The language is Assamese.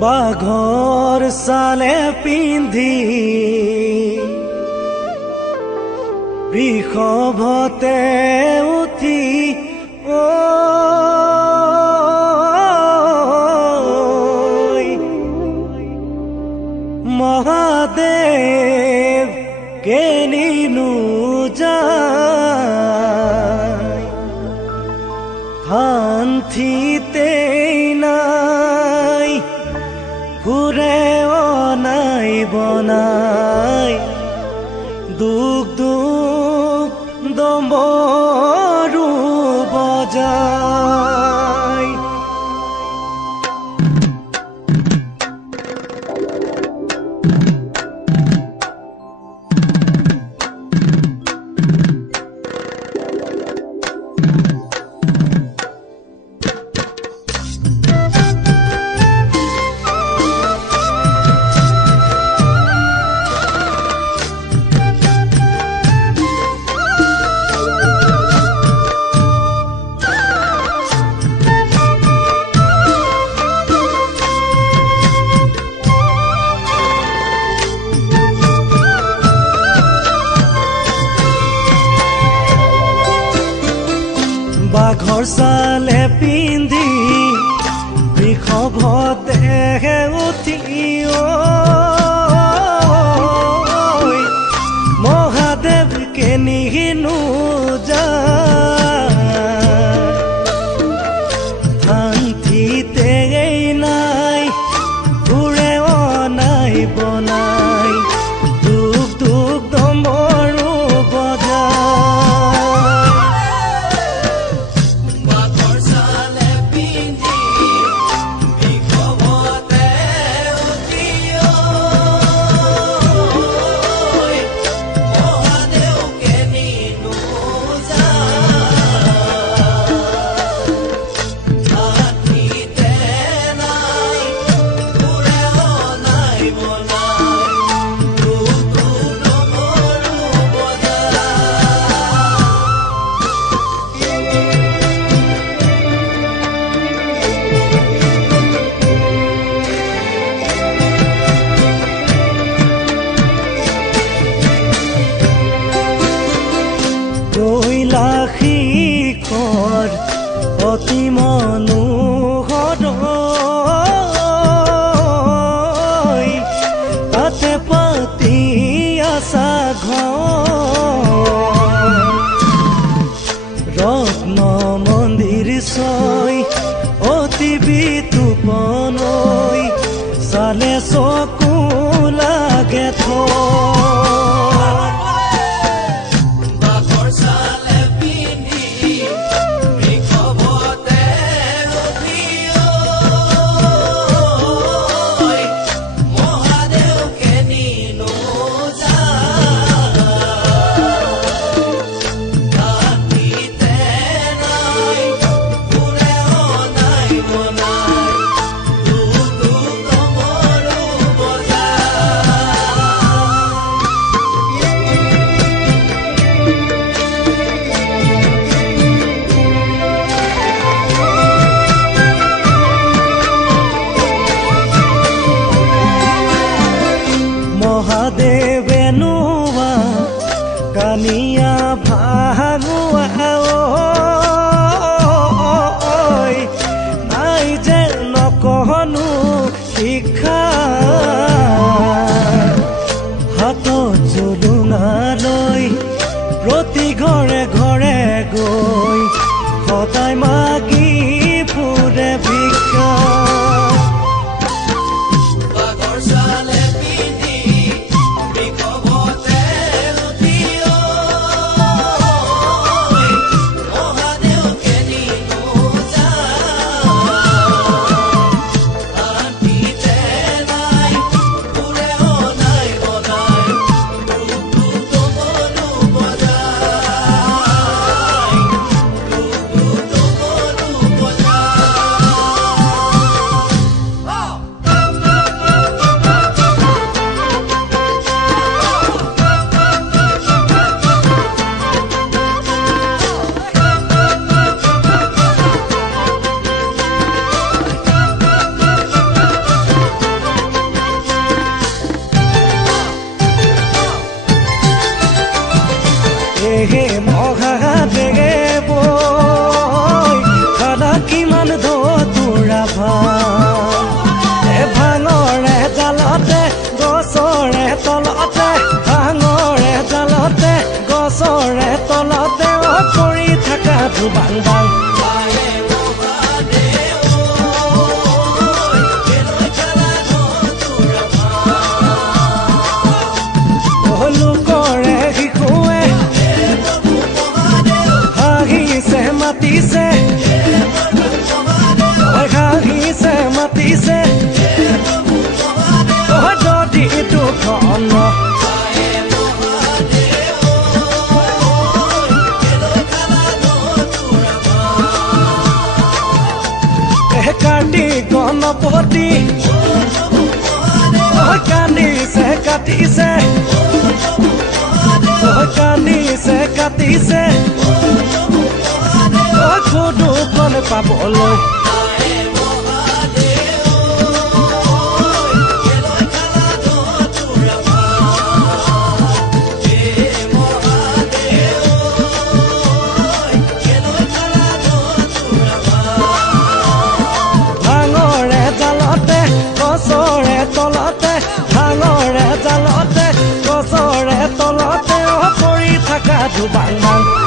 বাঘৰ চালে পিন্ধি বৃষভতে উঠি মহাদেৱ কেনিনো যায় শান্তিতে নাই ঘুৰে অনাই বনাই দুখ দুখ দম্বৰু বজাই বাঘৰ চালে পিন্ধি বৃষভতে উঠি মহাদেৱ কেনিনো যায় শান্তিতে নাই ঘূৰে অনাই বনাই দুখ দুখ দম্বৰু বজাই কৈলাশিখৰ অতি মনোহৰ তাতে পাতি আছা ঘৰ ৰত্ন মন্দিৰ ছয় অতি বিতুপনৈ চালে চকু লাগে মহাদেৱে নোৱা কানিয়া ভাগুৱা নাই যে নকহনো শিক্ষা হাতত জোলুঙা লৈ প্ৰতি ঘৰে ঘৰে গৈ সদায় মাগি ফুৰে ভিক্ষা মহাদেৱে বৈ খানা কিমান ধতুৰা ভাং ভাঙৰে জালতে গছৰে তলতে ভাঙৰে জালতে গছৰে তলতে কৰি থাকা বাং বাং লোকৰে শিশুৱে হাঁহিছে মাতিছে হাঁহিছে মাতিছে দধিটো ঘন কাটি গণপতি কান্দিছে কাটিছে কান্দিছে কাটিছে খুদুখন পাবলৈ ভাঙৰে জালতে গছৰে তলতে ভাঙৰে জালতে গছৰে তলতে পৰি থকা বাং বাং